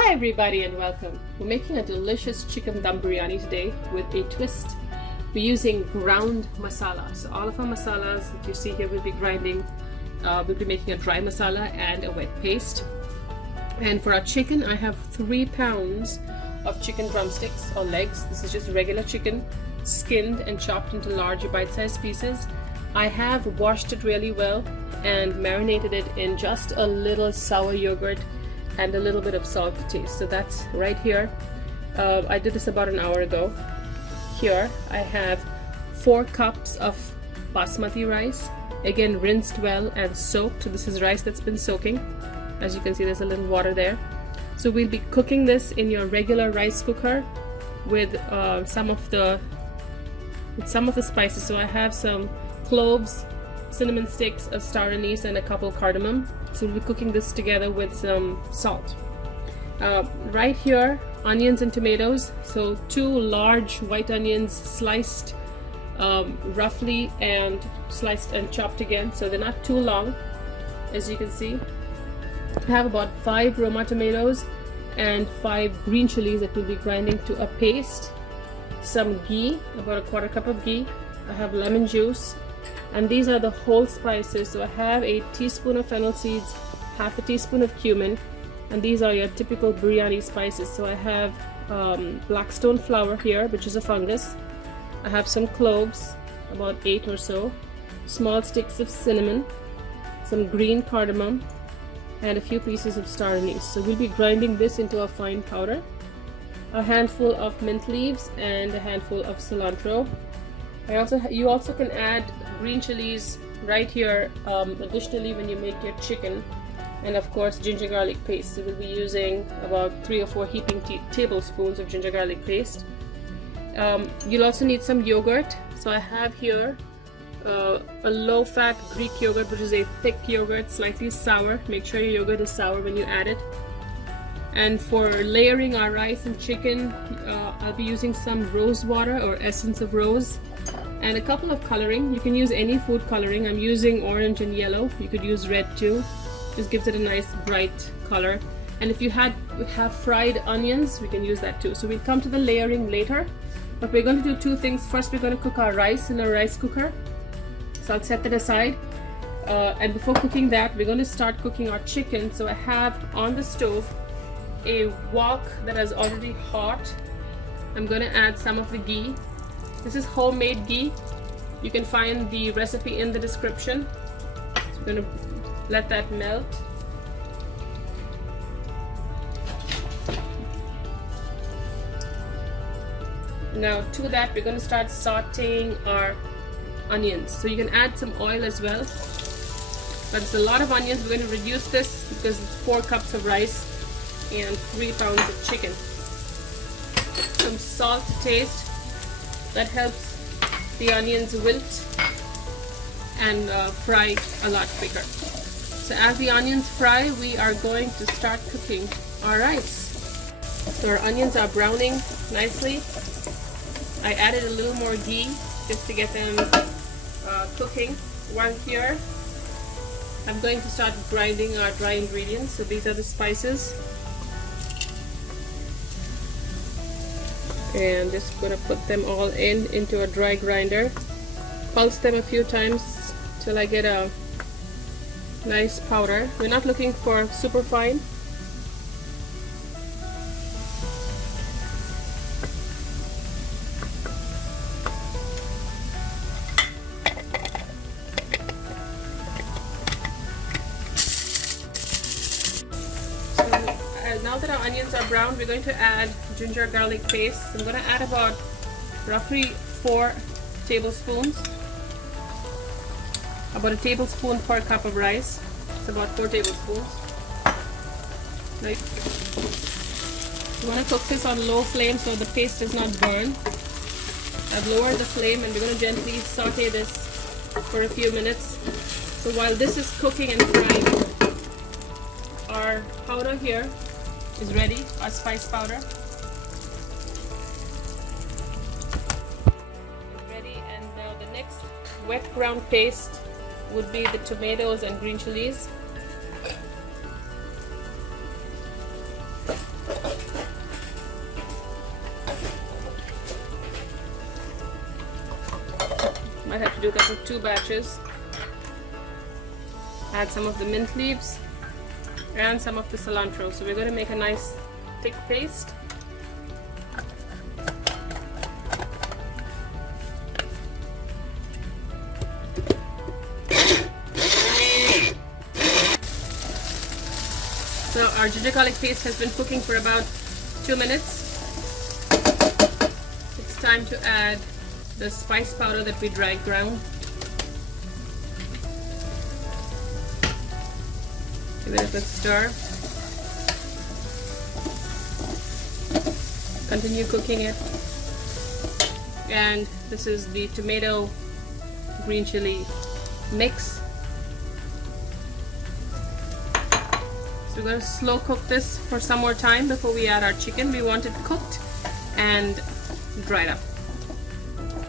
Hi everybody and welcome. We're making a delicious chicken dum biryani today with a twist. We're using ground masala. So all of our masalas that you see here will be grinding. We'll be making a dry masala and a wet paste. And for our chicken, I have 3 pounds of chicken drumsticks or legs. This is just regular chicken, skinned and chopped into large bite-sized pieces. I have washed it really well and marinated it in just a little sour yogurt and a little bit of salt to taste. So that's right here. I did this about an hour ago. Here I have 4 cups of basmati rice, again rinsed well and soaked. So this is rice that's been soaking. As you can see, there's a little water there. So we'll be cooking this in your regular rice cooker with some of the spices. So I have some cloves, cinnamon sticks, a star anise, and a couple cardamom. So we'll be cooking this together with some salt. Right here, onions and tomatoes. So 2 large white onions sliced roughly and sliced and chopped again. So they're not too long, as you can see. I have about 5 Roma tomatoes and 5 green chilies that we'll be grinding to a paste. Some ghee, about a 1/4 cup of ghee. I have lemon juice. And these are the whole spices. So I have a teaspoon of fennel seeds, 1/2 teaspoon of cumin, and these are your typical biryani spices. So I have blackstone flower here, which is a fungus. I have some cloves, about 8 or so, small sticks of cinnamon, some green cardamom, and a few pieces of star anise. So we'll be grinding this into a fine powder. A handful of mint leaves and a handful of cilantro. You also can add green chilies right here additionally when you make your chicken, and of course ginger garlic paste. So we'll be using about 3 or 4 heaping tablespoons of ginger garlic paste. You'll also need some yogurt. So I have here a low-fat Greek yogurt, which is a thick yogurt, slightly sour. Make sure your yogurt is sour when you add it. And for layering our rice and chicken, I'll be using some rose water or essence of rose, and a couple of coloring. You can use any food coloring. I'm using orange and yellow. You could use red too. Just gives it a nice bright color. And if you have fried onions, we can use that too. So we'll come to the layering later, but we're going to do 2 things. First, we're going to cook our rice in a rice cooker. So I'll set that aside. And before cooking that, we're going to start cooking our chicken. So I have on the stove a wok that is already hot. I'm going to add some of the ghee. This is homemade ghee. You can find the recipe in the description. So we're going to let that melt. Now to that, we're going to start sauteing our onions. So you can add some oil as well, but it's a lot of onions. We're going to reduce this because it's 4 cups of rice and 3 pounds of chicken. Some salt to taste. That helps the onions wilt and fry a lot quicker. So as the onions fry, we are going to start cooking our rice. So our onions are browning nicely. I added a little more ghee just to get them cooking. While here, I'm going to start grinding our dry ingredients. So these are the spices. And just going to put them all into a dry grinder. Pulse them a few times till I get a nice powder. We're not looking for super fine. Now that our onions are brown, we're going to add ginger garlic paste. I'm going to add about roughly 4 tablespoons. About a tablespoon per cup of rice. It's about 4 tablespoons. Right. You want to cook this on low flame so the paste does not burn. I've lowered the flame and we're going to gently saute this for a few minutes. So while this is cooking and frying, our powder here is ready, our spice powder is ready. And now the next wet ground paste would be the tomatoes and green chilies. I have to do that with 2 batches. Add some of the mint leaves and some of the cilantro. So we're going to make a nice thick paste. So our ginger garlic paste has been cooking for about 2 minutes. It's time to add the spice powder that we dry ground. Give it a good stir. Continue cooking it. And this is the tomato green chili mix. So we're going to slow cook this for some more time before we add our chicken. We want it cooked and dried up.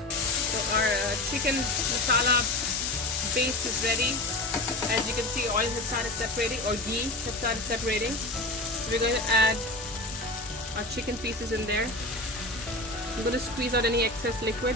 So our chicken masala base is ready. As you can see, oil has started separating, or ghee has started separating. So we're going to add our chicken pieces in there. I'm going to squeeze out any excess liquid.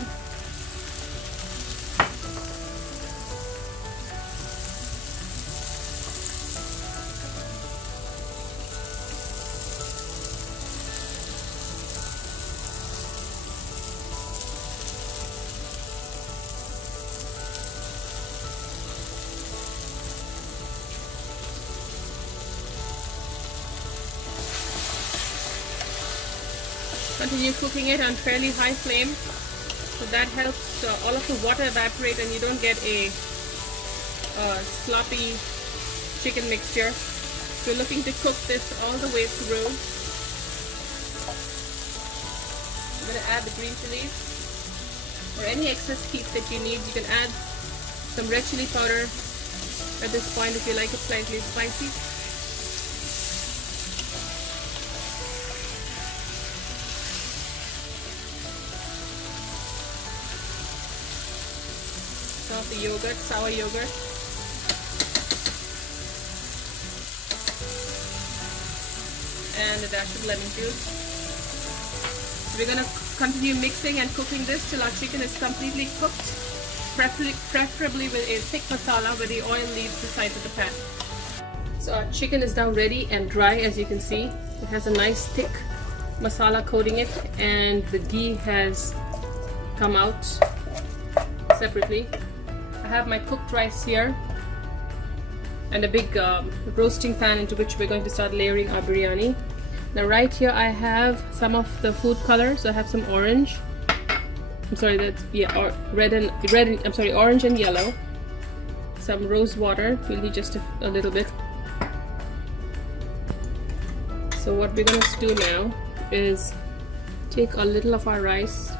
Continue cooking it on fairly high flame, so that helps all of the water evaporate and you don't get a sloppy chicken mixture. So we're looking to cook this all the way through. I'm going to add the green chilies or any excess heat that you need. You can add some red chili powder at this point if you like it slightly spicy. Of the yogurt, sour yogurt, and a dash of lemon juice. So we're going to continue mixing and cooking this till our chicken is completely cooked, preferably with a thick masala where the oil leaves the sides of the pan. So our chicken is now ready and dry. As you can see, it has a nice thick masala coating it, and the ghee has come out separately. I have my cooked rice here and a big roasting pan into which we're going to start layering our biryani. Now right here I have some of the food colors. I have some orange. I'm sorry, that's orange and yellow. Some rose water. We'll need just a little bit. So what we're going to do now is take a little of our rice.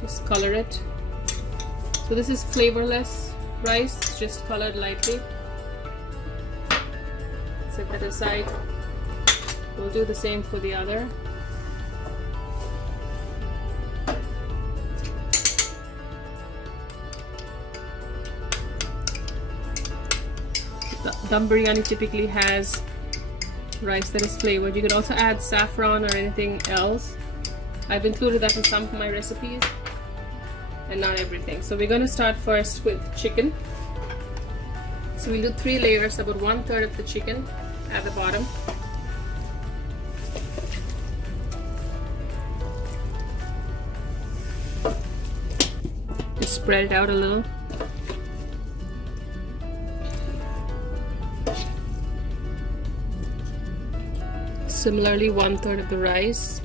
Just color it. So this is flavorless rice, just colored lightly. Set that aside. We'll do the same for the other. Dum biryani typically has rice that is flavored. You could also add saffron or anything else. I've included that in some of my recipes, and not everything. So we're going to start first with chicken. So we'll do 3 layers, about 1/3 of the chicken at the bottom. Just spread it out a little. Similarly, 1/3 of the rice.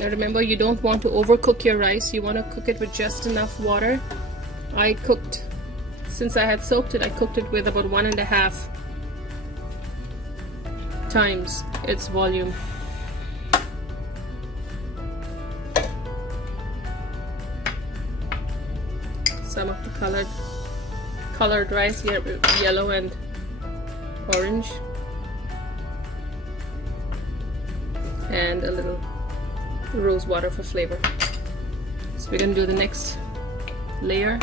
Now remember, you don't want to overcook your rice. You want to cook it with just enough water. I cooked, since I had soaked it, I cooked it with about 1.5 times its volume. Some of the colored rice here, yellow and orange, and a little rose water for flavor. So we're gonna do the next layer.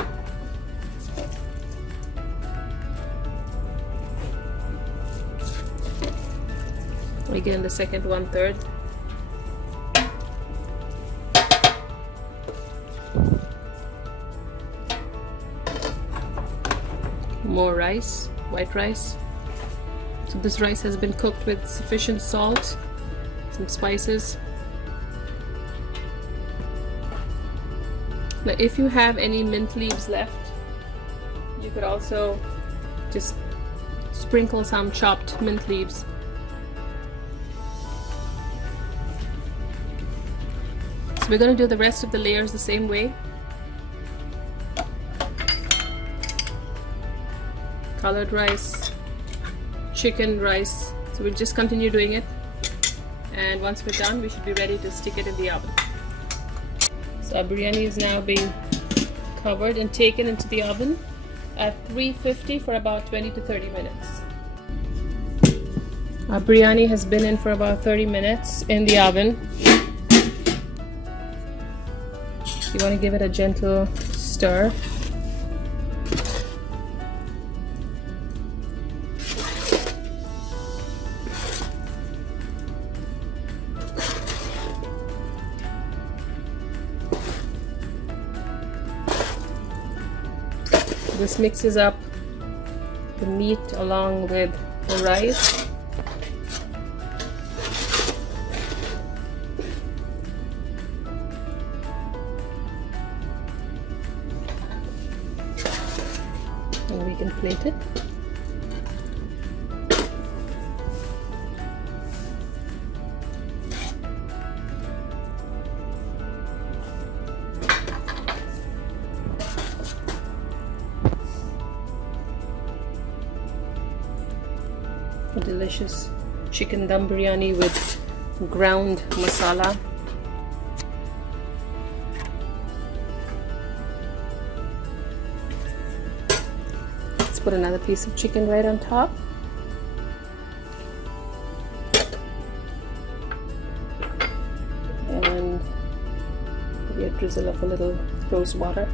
Again, the second 1/3. More rice, white rice. So this rice has been cooked with sufficient salt, some spices. Now if you have any mint leaves left, you could also just sprinkle some chopped mint leaves. So we're going to do the rest of the layers the same way. Colored rice, chicken rice. So we'll just continue doing it, and once we're done we should be ready to stick it in the oven. So our biryani is now being covered and taken into the oven at 350 for about 20 to 30 minutes. Our biryani has been in for about 30 minutes in the oven. You want to give it a gentle stir. This mixes up the meat along with the rice. And we can plate it. A delicious chicken dum biryani with ground masala. Let's put another piece of chicken right on top. And maybe a drizzle of a little rose water.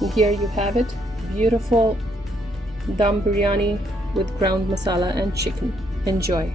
And here you have it, beautiful dum biryani with ground masala and chicken. Enjoy.